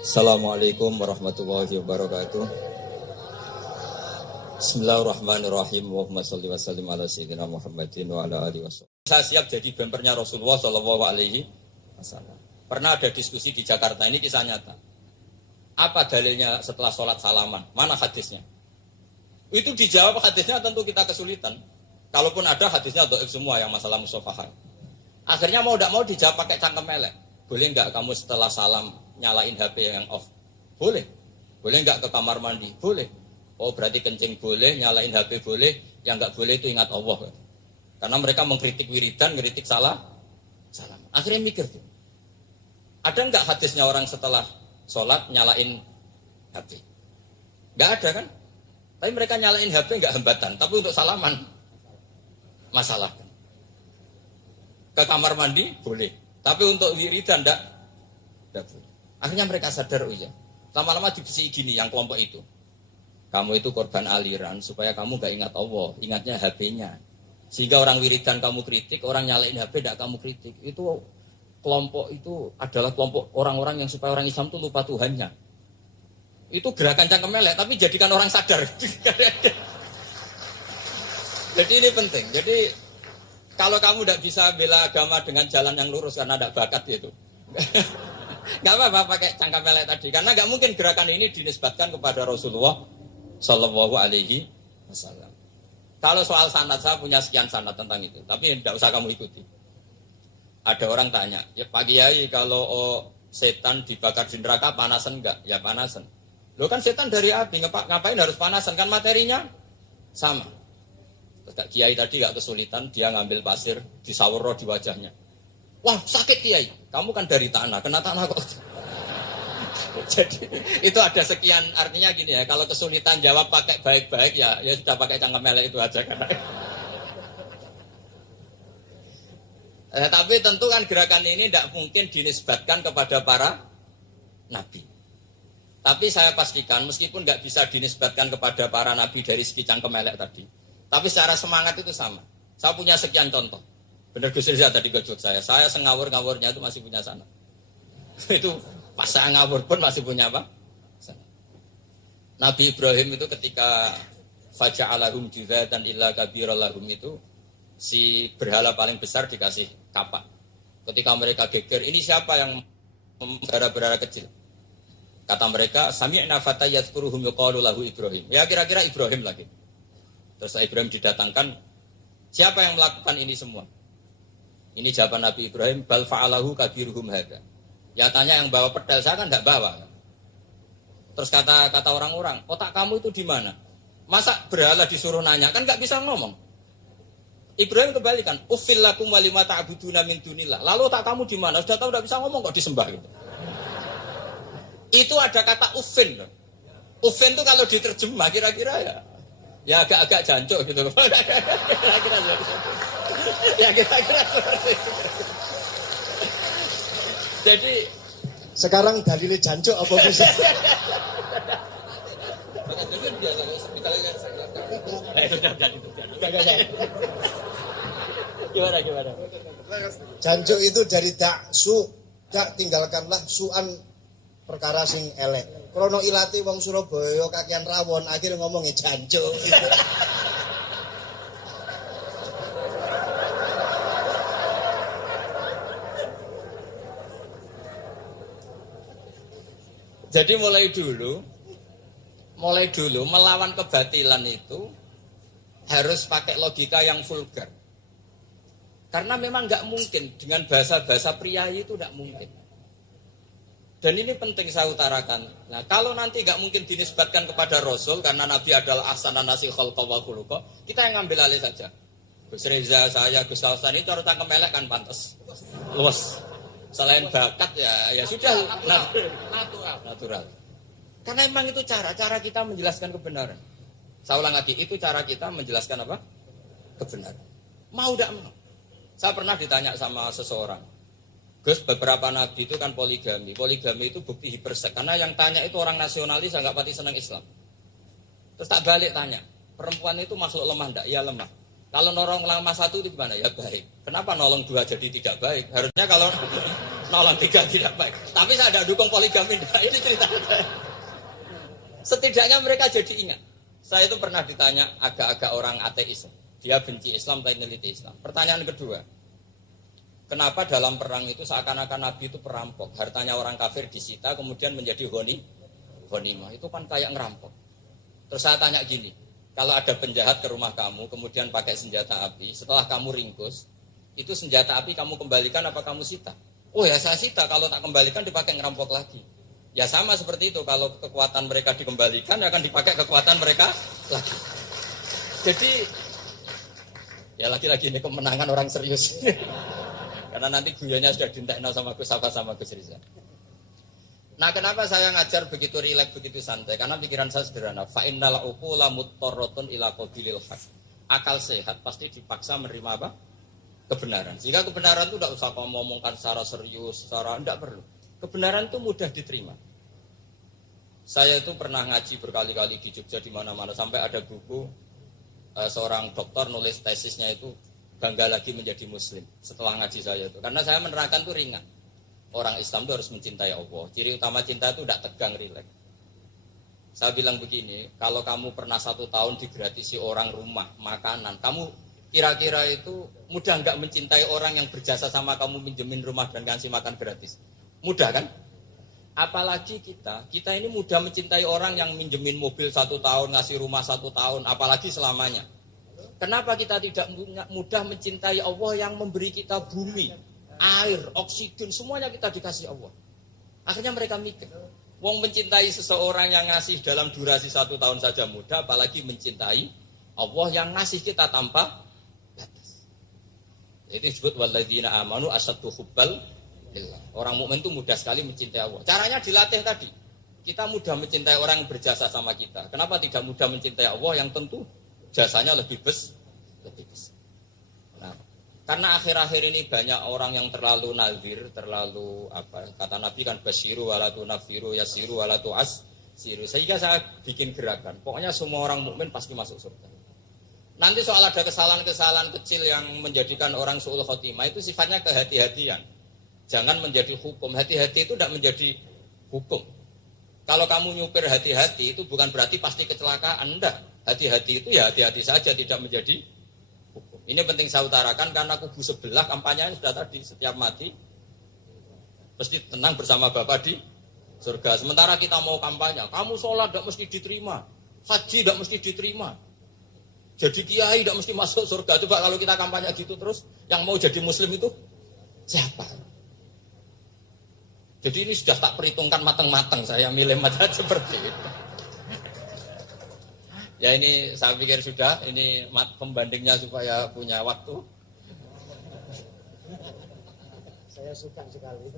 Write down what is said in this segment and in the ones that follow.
Assalamualaikum warahmatullahi wabarakatuh. Bismillahirrahmanirrahim. Allahumma sholli wa sallim ala sayyidina Muhammadin wa ala alihi wasallam. Saya siap jadi bempernya Rasulullah sallallahu alaihi wasallam. Pernah ada diskusi di Jakarta, ini kisah nyata. Apa dalilnya setelah sholat salaman? Mana hadisnya? Itu dijawab hadisnya tentu kita kesulitan. Kalaupun ada hadisnya dhaif semua yang masalah musafahah. Akhirnya mau tidak mau dijawab pakai cangkem melek. Boleh enggak kamu setelah salam nyalain HP yang off? Boleh. Boleh enggak ke kamar mandi? Boleh. Oh berarti kencing boleh, nyalain HP boleh, yang enggak boleh itu ingat Allah. Karena mereka mengkritik wiridan, mengkritik salam. Akhirnya mikir tuh. Ada enggak hadisnya orang setelah sholat nyalain HP? Enggak ada kan? Tapi mereka nyalain HP enggak hambatan, tapi untuk salaman masalah. Ke kamar mandi boleh, tapi untuk wiridan enggak boleh. Akhirnya mereka sadar, oh iya. Lama-lama dibesi gini yang kelompok itu. Kamu itu korban aliran supaya kamu gak ingat Allah, ingatnya HP-nya. Sehingga orang wiridan kamu kritik, orang nyalain HP tidak kamu kritik. Itu kelompok itu adalah kelompok orang-orang yang supaya orang Islam itu lupa Tuhannya. Itu gerakan cangkem melek, tapi jadikan orang sadar. Jadi ini penting. Jadi kalau kamu tidak bisa bela agama dengan jalan yang lurus karena tidak bakat gitu. Gak apa-apa pakai cangkem melek tadi. Karena gak mungkin gerakan ini dinisbatkan kepada Rasulullah Sallallahu Alaihi Wasallam. Kalau soal sanad, saya punya sekian sanad tentang itu. Tapi tidak usah kamu ikuti. Ada orang tanya, ya Pak Kiai kalau setan dibakar di neraka panasan enggak? Ya panasan. Loh kan setan dari api, ngapain harus panasan? Kan materinya sama. Terus Kiai tadi gak kesulitan, dia ngambil pasir, disawur di wajahnya. Wah sakit Kiai, kamu kan dari tanah, kena tanah kok. Jadi itu ada sekian, artinya gini ya, kalau kesulitan jawab pakai baik-baik ya sudah pakai cangkem melek itu aja kan. Tapi tentu kan gerakan ini tidak mungkin dinisbatkan kepada para nabi. Tapi saya pastikan meskipun nggak bisa dinisbatkan kepada para nabi dari segi cangkem melek tadi, tapi secara semangat itu sama. Saya punya sekian contoh. Benar Gus Rizal tadi gojok saya sengawur-ngawurnya itu masih punya sana. Itu pas saya ngawur pun masih punya apa? Sana. Nabi Ibrahim itu ketika faja'alahum juzatan illa kabirallahum itu si berhala paling besar dikasih kapak. Ketika mereka geger, ini siapa yang berhala-berhala kecil? Kata mereka, sami'na fata yadhkuruhum yuqalu lahu Ibrahim. Ya kira-kira Ibrahim lagi. Terus Ibrahim didatangkan, siapa yang melakukan ini semua? Ini jawaban Nabi Ibrahim, bal fa'alahu kabiruhum hadza. Ya tanya yang bawa pedal, saya kan enggak bawa. Terus kata orang-orang, otak kamu itu di mana? Masa berhala disuruh nanya, kan enggak bisa ngomong. Ibrahim kembalikan, uffil lakum wa lima ta'buduna min dunillah. Lalu otak kamu di mana? Sudah tahu enggak bisa ngomong kok disembah gitu. Itu ada kata uffin loh. Uffin itu kalau diterjemah kira-kira ya agak-agak jancuk gitu loh. Kira-kira ya kira-kira seperti itu. Jadi sekarang dalilnya jancuk apa bisa? Gimana? Jancuk itu dari dak tinggalkanlah suan perkara sing elek. Krono ilati wong Surabaya kakian rawon akhirnya ngomongnya jancuk. Jadi mulai dulu melawan kebatilan itu harus pakai logika yang vulgar. Karena memang nggak mungkin dengan bahasa-bahasa priayi itu nggak mungkin. Dan ini penting saya utarakan. Nah, kalau nanti nggak mungkin dinisbatkan kepada Rasul karena Nabi adalah ahsanan nasi khalqa wa khuluqa, kita yang ngambil alih saja. Gus Reza, saya, Gus Kalsan itu harus cangkem melek kan pantas. Luas. Selain bakat ya sudah natural. Karena memang itu cara kita menjelaskan kebenaran. Saya ulang lagi, itu cara kita menjelaskan apa? Kebenaran. Mau tidak mau. Saya pernah ditanya sama seseorang, Gus, beberapa nabi itu kan poligami. Poligami itu bukti hiperseks. Karena yang tanya itu orang nasionalis yang nggak pati senang Islam. Terus tak balik tanya, perempuan itu makhluk lemah enggak? Ya lemah. Kalau nolong lama satu itu gimana? Ya baik. Kenapa nolong dua jadi tidak baik? Harusnya kalau nolong 3 tidak baik. Tapi saya tidak dukung poligami. Ini cerita. Setidaknya mereka jadi ingat. Saya itu pernah ditanya agak-agak orang ateis. Dia benci Islam, tapi meneliti Islam. Pertanyaan kedua, kenapa dalam perang itu seakan-akan Nabi itu perampok? Hartanya orang kafir disita, kemudian menjadi ghanimah. Itu kan kayak ngerampok. Terus saya tanya gini, kalau ada penjahat ke rumah kamu, kemudian pakai senjata api, setelah kamu ringkus, itu senjata api kamu kembalikan apa kamu sita? Oh ya saya sita, kalau tak kembalikan dipakai ngerampok lagi. Ya sama seperti itu, kalau kekuatan mereka dikembalikan akan dipakai kekuatan mereka lagi. Jadi ya lagi-lagi ini kemenangan orang serius. Karena nanti guyanya sudah dintekno sama Gus Safa sama Gus Riza. Nah kenapa saya ngajar begitu rileks, begitu santai? Karena pikiran saya sederhana. Fa innal uqula muttarratun ila qabilil haq. Akal sehat pasti dipaksa menerima apa? Kebenaran. Sehingga kebenaran itu tidak usah kamu ngomongkan secara serius, secara tidak perlu. Kebenaran itu mudah diterima. Saya itu pernah ngaji berkali-kali di Jogja di mana-mana sampai ada buku seorang dokter nulis tesisnya itu bangga lagi menjadi Muslim setelah ngaji saya itu. Karena saya menerangkan itu ringan. Orang Islam itu harus mencintai Allah. Ciri utama cinta itu tidak tegang, rileks. Saya bilang begini, kalau kamu pernah 1 tahun digratisi orang rumah, makanan, kamu kira-kira itu mudah nggak mencintai orang yang berjasa sama kamu minjemin rumah dan kasih makan gratis? Mudah kan? Apalagi kita ini mudah mencintai orang yang minjemin mobil 1 tahun, ngasih rumah 1 tahun, apalagi selamanya. Kenapa kita tidak mudah mencintai Allah yang memberi kita bumi, air, oksigen, semuanya kita dikasih Allah. Akhirnya mereka mikir, wong mencintai seseorang yang ngasih dalam durasi 1 tahun saja mudah, apalagi mencintai Allah yang ngasih kita tanpa batas. Itu disebut walladzina amanu asyaddu hubbal lillah. Orang mukmin itu mudah sekali mencintai Allah. Caranya dilatih tadi. Kita mudah mencintai orang yang berjasa sama kita. Kenapa tidak mudah mencintai Allah yang tentu jasanya lebih besar? Nah, karena akhir-akhir ini banyak orang yang terlalu nazir, terlalu apa? Kata Nabi kan basyiru walatu nafiru yasiru walatu asiru. Sehingga saya bikin gerakan. Pokoknya semua orang mukmin pasti masuk surga. Nanti soal ada kesalahan-kesalahan kecil yang menjadikan orang su'ul khotimah itu sifatnya kehati-hatian. Jangan menjadi hukum. Hati-hati itu tidak menjadi hukum. Kalau kamu nyupir hati-hati itu bukan berarti pasti kecelakaan. Enggak. Hati-hati itu ya hati-hati saja, tidak menjadi hukum. Ini penting saya utarakan karena kubu sebelah kampanyenya sudah tadi. Setiap mati pasti tenang bersama Bapak di surga. Sementara kita mau kampanye, kamu sholat tidak mesti diterima, haji tidak mesti diterima, jadi kiai tidak mesti masuk surga. Coba kalau kita kampanye gitu terus, yang mau jadi muslim itu siapa? Jadi ini sudah tak perhitungkan matang-matang, saya milih macam seperti itu. Ya ini saya pikir sudah, ini pembandingnya supaya punya waktu. Saya suka sekali.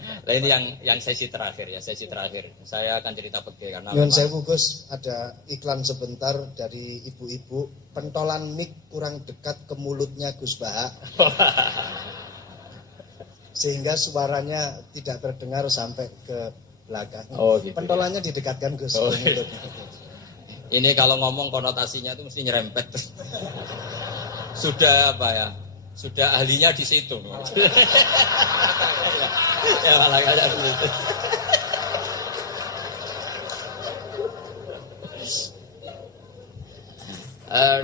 Nah ini yang sesi terakhir ya, sesi terakhir. Saya akan cerita pege karena Nyuwun sewu Gus, ada iklan sebentar dari ibu-ibu, pentolan mic kurang dekat ke mulutnya Gus Baha. Sehingga suaranya tidak terdengar sampai ke belakang. Oh, gitu, pentolannya ya? Didekatkan Gus. Oh, gitu. Ini kalau ngomong konotasinya itu mesti nyerempet. Sudah apa ya? Sudah ahlinya di situ. Ya malah kayak gitu.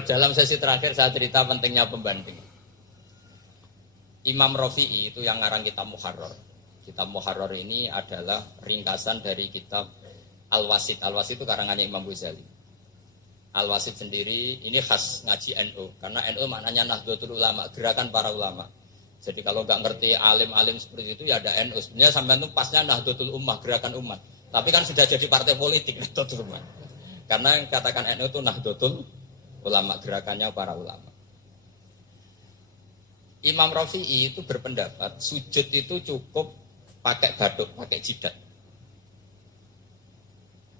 Dalam sesi terakhir saya cerita pentingnya pembanding. Imam Rafi'i itu yang ngarang kitab Muharrar. Kitab Muharrar ini adalah ringkasan dari kitab Al-Wasit. Al-Wasit itu karangannya Imam Ghazali. Al-Wasit sendiri ini khas ngaji NU, karena NU maknanya Nahdlatul Ulama, gerakan para ulama. Jadi kalau nggak ngerti alim-alim seperti itu ya ada NU. Sebenarnya sampai itu pasnya Nahdlatul Ummah, gerakan umat. Tapi kan sudah jadi partai politik Nahdlatul Ummah. Karena yang katakan NU itu Nahdlatul Ulama, gerakannya para ulama. Imam Rafi'i itu berpendapat sujud itu cukup pakai baduk, pakai jidat.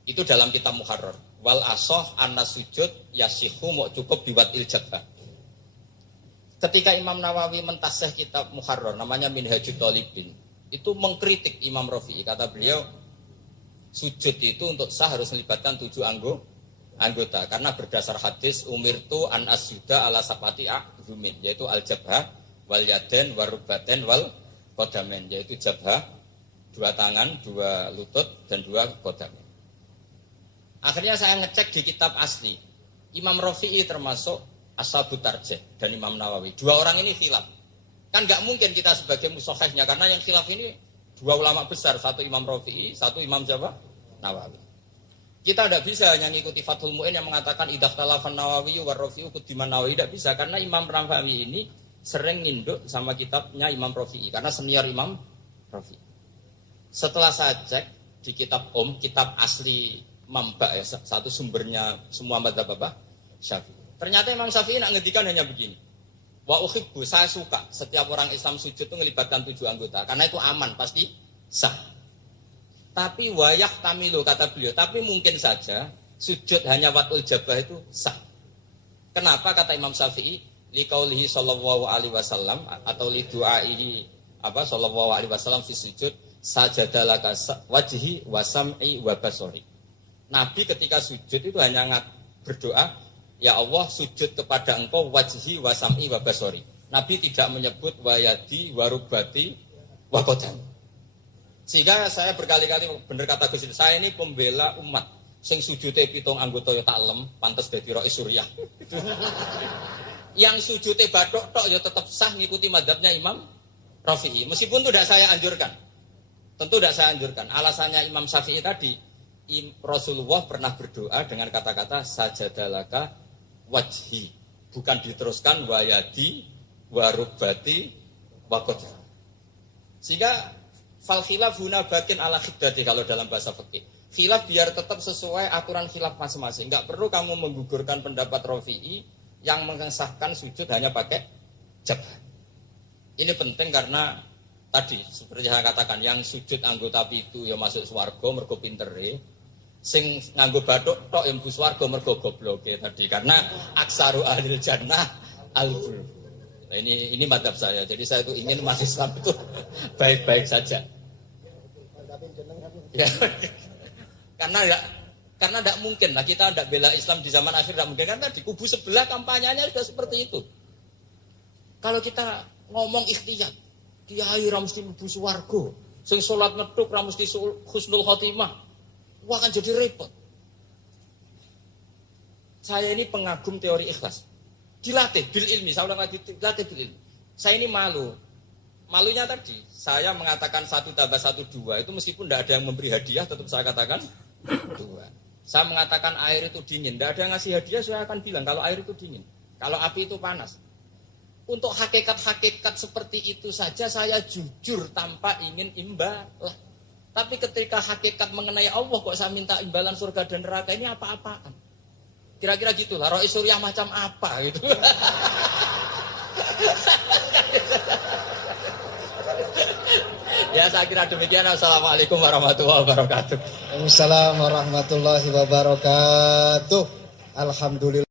Itu dalam kitab Muharrar. Wal asoh anna sujud yasihu mau cukup biwat iljabah. Ketika Imam Nawawi mentasih kitab Muharrar namanya Minhajut Thalibin, itu mengkritik Imam Rafi'i. Kata beliau, sujud itu untuk sah harus melibatkan 7 anggota. Karena berdasar hadis umirtu an asjuda ala sapati a'zumin, yaitu al-jabhah wal yaden warubaten wal qadamen, yaitu jabhah 2 tangan, 2 lutut dan 2 qadamen. Akhirnya saya ngecek di kitab asli. Imam Rafi'i termasuk Ashabut Tarjih dan Imam Nawawi. 2 orang ini khilaf. Kan nggak mungkin kita sebagai musokhehnya, karena yang khilaf ini 2 ulama besar, satu Imam Rafi'i, satu Imam siapa? Nawawi. Kita tidak bisa hanya ngikuti Fathul Mu'in yang mengatakan idah talafan Nawawi war Rafi'u kudiman Nawawi, tidak bisa, karena Imam Nawawi ini sering nginduk sama kitabnya Imam Rafi'i karena senior Imam Rafi'i. Setelah saya cek di kitab kitab asli Mamba ya, satu sumbernya semua madzhab Syafi'i. Ternyata Imam Syafi'i nak ngendikan hanya begini. Wa uhibbu, saya suka setiap orang Islam sujud itu melibatkan 7 anggota karena itu aman, pasti sah. Tapi wayah tamilu, kata beliau, tapi mungkin saja sujud hanya watul jabah itu sah. Kenapa kata Imam Syafi'i? Liqaulihi sallallahu alaihi wasallam atau li du'aihi sallallahu alaihi wasallam fi sujud sajadalaka wajhi wa sam'i wa basari. Nabi ketika sujud itu hanya berdoa, ya Allah sujud kepada engkau wajhi wa sam'i wa basari. Nabi tidak menyebut wayadi warubati wa qadam. Sehingga saya berkali-kali bener kata Gus, saya ini pembela umat. Sing sujude 7 anggota ya tak lem, pantes dadi Rois Suryah. Yang sujude bathuk tok ya tetap sah ngikuti mazhabnya Imam Rafi'i. Meskipun itu tidak saya anjurkan. Tentu tidak saya anjurkan. Alasannya Imam Syafi'i tadi, Rasulullah pernah berdoa dengan kata-kata sajadalaka wajhi, bukan diteruskan wayadi warubati waqadha. Sehingga fal khilaf huna batin ala khiddati kalau dalam bahasa fikih. Khilaf biar tetap sesuai aturan khilaf masing-masing. Enggak perlu kamu menggugurkan pendapat Rafi'i yang mengesahkan sujud hanya pakai jabah. Ini penting karena tadi seperti saya katakan, yang sujud anggota itu ya masuk swarga mergo pintere. Sing nganggo bathuk tok yang bus warga mergo gobloke tadi, karena aksaru ahlil jannah al-bul. Nah, ini madzhab saya. Jadi saya itu ingin umat Islam itu baik-baik saja. Ya. Karena tidak mungkin lah kita tidak bela Islam di zaman akhir, tidak mungkin, karena di kubu sebelah kampanyenya sudah seperti itu. Kalau kita ngomong ikhtiyat, kiai ra mesti mlebu swarga, sing salat medhuk ra mesti husnul khotimah. Wah, akan jadi repot. Saya ini pengagum teori ikhlas. Dilatih bil ilmi, saya ulang lagi, dilatih bil ilmi. Saya ini malu. Malunya tadi, saya mengatakan 1 tambah 1 2, itu meskipun tidak ada yang memberi hadiah, tetap saya katakan 2. Saya mengatakan air itu dingin, tidak ada yang ngasih hadiah, saya akan bilang kalau air itu dingin, kalau api itu panas. Untuk hakikat-hakikat seperti itu saja saya jujur tanpa ingin imbalan. Tapi ketika hakikat mengenai Allah kok saya minta imbalan surga dan neraka, ini apa-apaan? Kira-kira gitulah, Rois Suryah macam apa gitu. Ya, saya kira demikian. Assalamualaikum warahmatullahi wabarakatuh. Waalaikumsalam warahmatullahi wabarakatuh. Alhamdulillah.